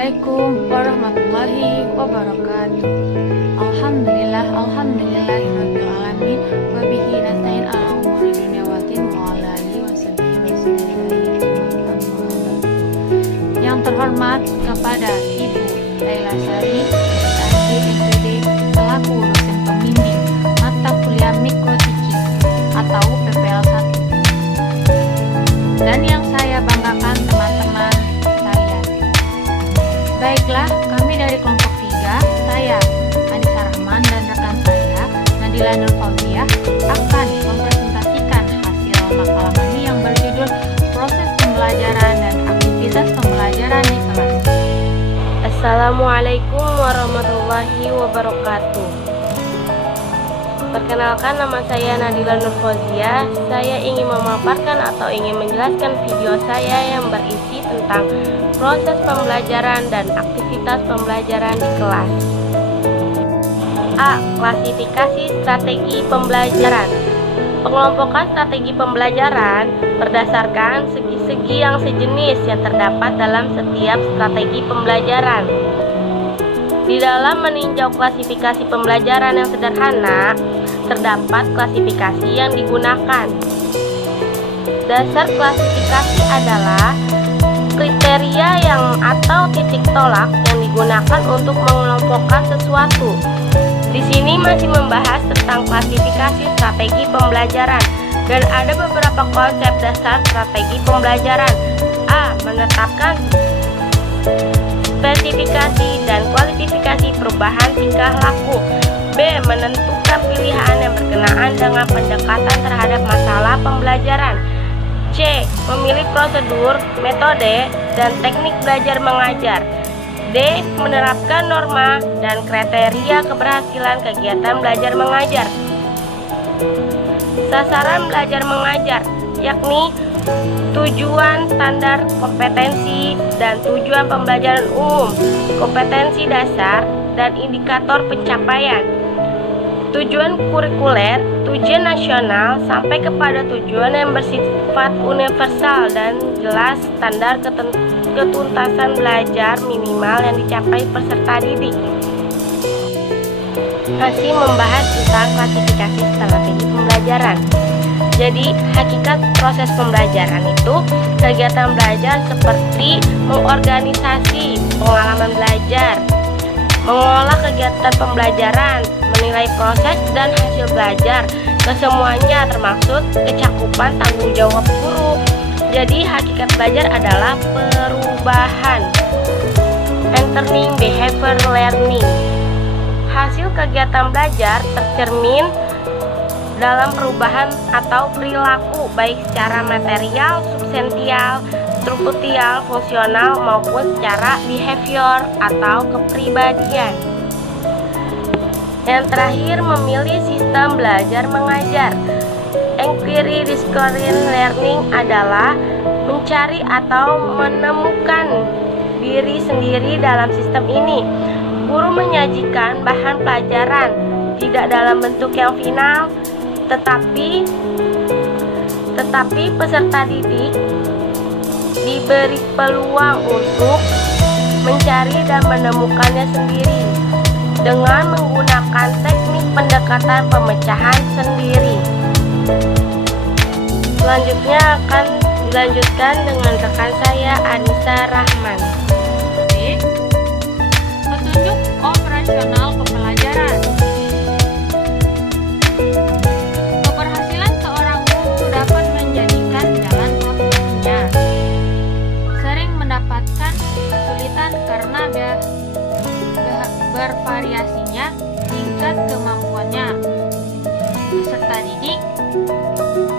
Assalamualaikum warahmatullahi wabarakatuh. Alhamdulillahirabbil alamin wa bihi nasta'in ala umuri dunya waddin wa ala alihi washabihi. Yang terhormat kepada Ibu Laila Sari, SAG SPD selaku dosen pembimbing mata kuliah Mikrotiki atau PPL 1. Dan yang saya banggakan teman-teman sekalian. Baiklah, kami dari kelompok 3, saya Anissa Rahman dan rekan saya Nadila Nur Fauziah akan mempresentasikan hasil makalah kami yang berjudul Proses Pembelajaran dan Aktivitas Pembelajaran di Kelas. Assalamualaikum warahmatullahi wabarakatuh. Perkenalkan, nama saya Nadila Nur Fauziah. Saya ingin memaparkan atau ingin menjelaskan video saya yang berisi tentang proses pembelajaran dan aktivitas pembelajaran di kelas. A. Klasifikasi strategi pembelajaran. Pengelompokan strategi pembelajaran berdasarkan segi-segi yang sejenis yang terdapat dalam setiap strategi pembelajaran. Di dalam meninjau klasifikasi pembelajaran yang sederhana, terdapat klasifikasi yang digunakan. Dasar klasifikasi adalah kriteria yang atau titik tolak yang digunakan untuk mengelompokkan sesuatu. Di sini masih membahas tentang klasifikasi strategi pembelajaran dan ada beberapa konsep dasar strategi pembelajaran. A. Menetapkan spesifikasi dan kualifikasi perubahan tingkah laku. B. Menentukan pilihan yang berkenaan dengan pendekatan terhadap masalah pembelajaran. C. Memilih prosedur, metode, dan teknik belajar mengajar. D. Menerapkan norma dan kriteria keberhasilan kegiatan belajar mengajar. Sasaran belajar mengajar, yakni tujuan, standar kompetensi, dan tujuan pembelajaran umum, kompetensi dasar, dan indikator pencapaian. Tujuan kurikuler, tujuan nasional, sampai kepada tujuan yang bersifat universal dan jelas, standar ketuntasan belajar minimal yang dicapai peserta didik. Masih membahas tentang klasifikasi strategi pembelajaran. Jadi, hakikat proses pembelajaran itu kegiatan belajar seperti mengorganisasi pengalaman belajar, mengolah kegiatan pembelajaran, menilai proses dan hasil belajar, kesemuanya termasuk kecakupan tanggung jawab guru. Jadi, hakikat belajar adalah perubahan, entering behavior learning. Hasil kegiatan belajar tercermin dalam perubahan atau perilaku baik secara material, substansial, struktural, fungsional maupun secara behavior atau kepribadian. Yang terakhir, memilih sistem belajar mengajar. Inquiry discovering learning adalah mencari atau menemukan diri sendiri dalam sistem ini. Guru menyajikan bahan pelajaran tidak dalam bentuk yang final, tetapi peserta didik diberi peluang untuk mencari dan menemukannya sendiri dengan menggunakan teknik pendekatan pemecahan sendiri. Selanjutnya akan dilanjutkan dengan rekan saya Anissa Rahman. Petunjuk operasional pembelajaran. Keberhasilan seorang guru dapat menjadikan jalan profesinya. Sering mendapatkan kesulitan karena bervariasinya tingkat kemampuannya. Peserta didik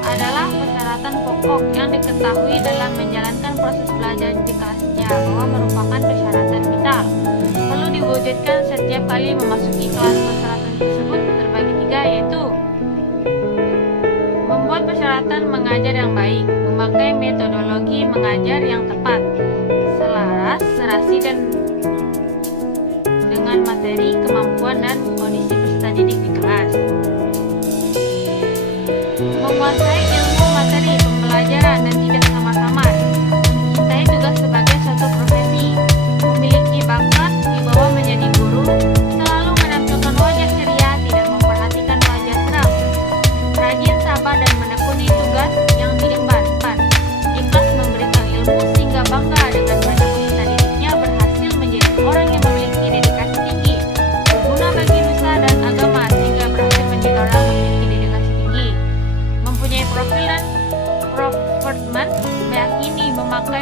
adalah persyaratan pokok yang diketahui dalam menjalankan proses belajar di kelasnya, bahwa merupakan persyaratan vital. Perlu diwujudkan setiap kali memasuki kelas. Persyaratan tersebut terbagi 3, yaitu membuat persyaratan mengajar yang baik, memakai metodologi mengajar yang tepat, selaras, serasi dan dengan materi, kemampuan, dan kondisi peserta didik di kelas. Menguasai ilmu materi pembelajaran dan tidak samar-samar. Mencintai tugas sebagai suatu profesi. Memiliki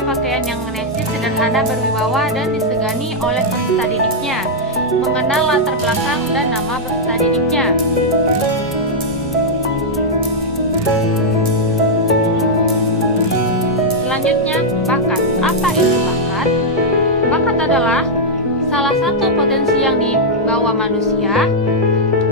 pakaian yang nesis, sederhana, berwibawa, dan disegani oleh peserta didiknya. Mengenal latar belakang dan nama peserta didiknya. Selanjutnya, bakat. Apa itu bakat? Bakat adalah salah satu potensi yang dibawa manusia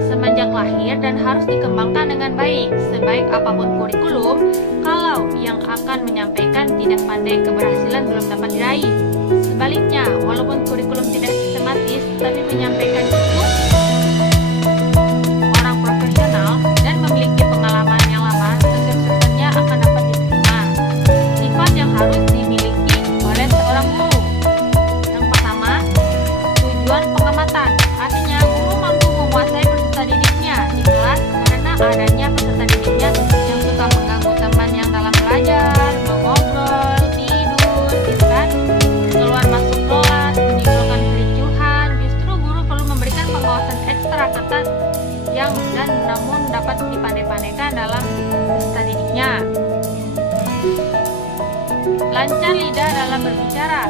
semenjak lahir dan harus dikembangkan dengan baik. Sebaik apapun kurikulum, kalau yang akan menyampaikan tidak pandai, keberhasilan belum dapat diraih. Sebaliknya, walaupun kurikulum tidak sistematis, tapi menyampaikan itu orang profesional dan memiliki pengalaman yang lama, kesuksesannya akan dapat diterima. Sifat yang harus dimiliki oleh seorang guru. Yang pertama, tujuan pengamatan. Artinya, guru mampu menguasai peserta didiknya di kelas karena adanya peserta didiknya yang suka mengganggu teman yang dalam belajar, mengobrol, tidur, gitu kan, keluar masuk kelas, menimbulkan kericuhan. Justru guru perlu memberikan pengawasan ekstra ketat yang dan namun dapat dipandai-pandaikan dalam peserta didiknya. Lancar lidah dalam berbicara.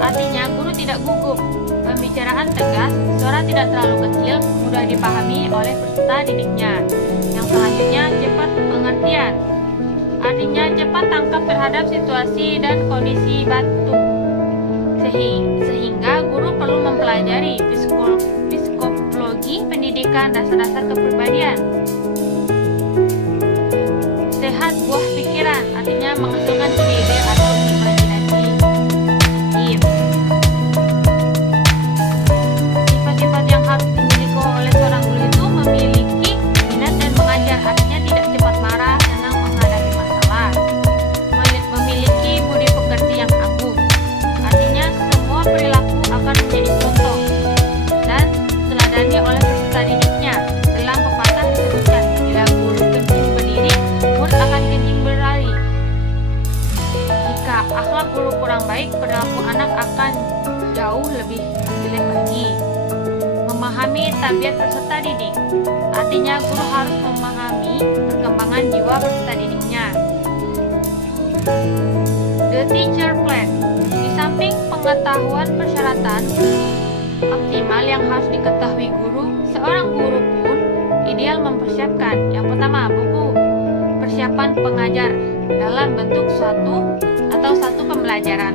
Artinya, guru tidak gugup. Pembicaraan tegas, suara tidak terlalu kecil, mudah dipahami oleh peserta didiknya. Yang selanjutnya, cepat pengertian. Artinya, cepat tangkap terhadap situasi dan kondisi batu. Sehingga guru perlu mempelajari psikologi pendidikan, dasar-dasar kepribadian. Sehat buah pikiran, artinya menghasilkan ide-ide atau imajinasi positif. Sifat-sifat yang harus dimiliki oleh seorang guru itu memiliki minat dan mengajar, artinya tidak cepat marah, senang menghadapi masalah. Memiliki budi pekerti yang agung, artinya semua perilaku akan menjadi contoh dan teladani oleh peserta didiknya. Dalam pepatah disebutkan, bila guru kencing berdiri, murid akan kencing berlari. Jika akhlak guru kurang baik, perilaku anak akan jauh lebih jelek lagi. Memahami tabiat peserta didik, artinya guru harus memahami perkembangan jiwa peserta didiknya. The teacher plan. Di samping pengetahuan persyaratan optimal yang harus diketahui guru, seorang guru pun ideal mempersiapkan. Yang pertama, buku persiapan pengajar dalam bentuk satu pembelajaran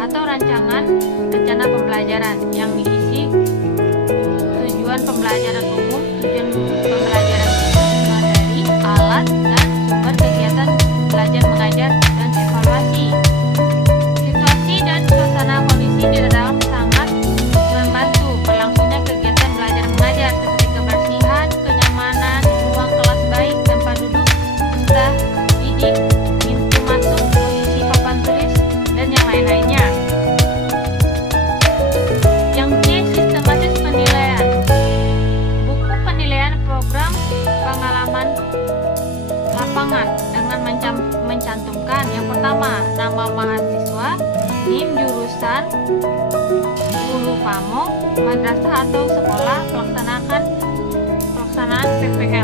atau rancangan rencana pembelajaran yang diisi tujuan pembelajaran umum, tujuan pembelajaran materi, alat, dan sumber kegiatan belajar mengajar dan evaluasi. Situasi dan suasana kondisi di dalam sangat membantu berlangsungnya kegiatan belajar mengajar seperti kebersihan, kenyamanan, ruang kelas baik, tempat duduk peserta didik, pintu masuk, posisi papan tulis, dan yang lain-lainnya. Yang C, sistematis penilaian. Buku penilaian program pengalaman lapangan dengan mencantumkan yang pertama, nama mahasiswa, NIM, jurusan, guru pamong, madrasah atau sekolah, pelaksanaan PPL.